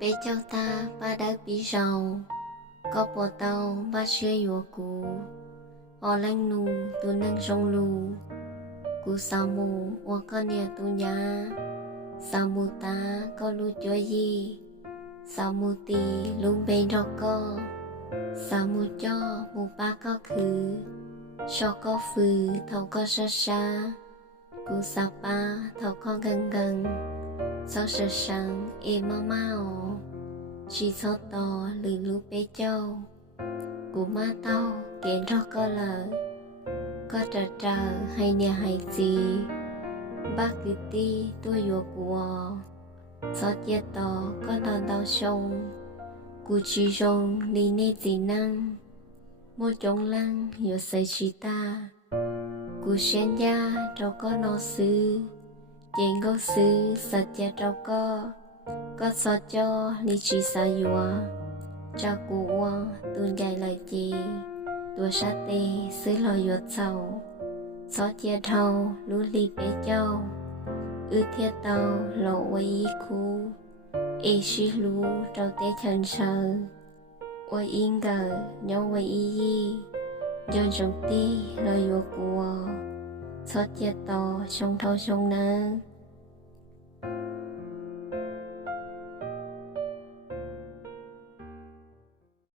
bé cháu ta ba đã bị rầu, có bỏ tàu ba chưa yếu cũ, ở lanh nụ tu nâng rong lù, cú sao mù hoặc có nhà tu nhà, sao mù ta có lu cho gì, sao mù tì luôn bên đó có, sao mù cho mù ba có khứ, cho có phừ thầu có xa xa, cú sao ba thầu có gần gần. Sao sợ sáng em mau mau chỉ sao to lử lú bé châu của má tao kể đó có lời có trờ hay nhà hay gì bác cứ ti tôi vô của sao chia to có đòn đau sông của chỉ rong đi nê gì năng mua trống lăng hiểu xây chỉ ta của sen gia đâu có nó sư chén gấu sư sạch cha trâu có so cho ni chỉ sa yua cha của tuôn dài lại chi tua sát tê xứ lo yuột sầu so chia thâu lú li bé châu ư thiết tàu lộ quay khu e xí lú trâu té chân sờ quay yên gờ nhau quay y dân trong ti lo yuột của so chia to sông thâu sông nơ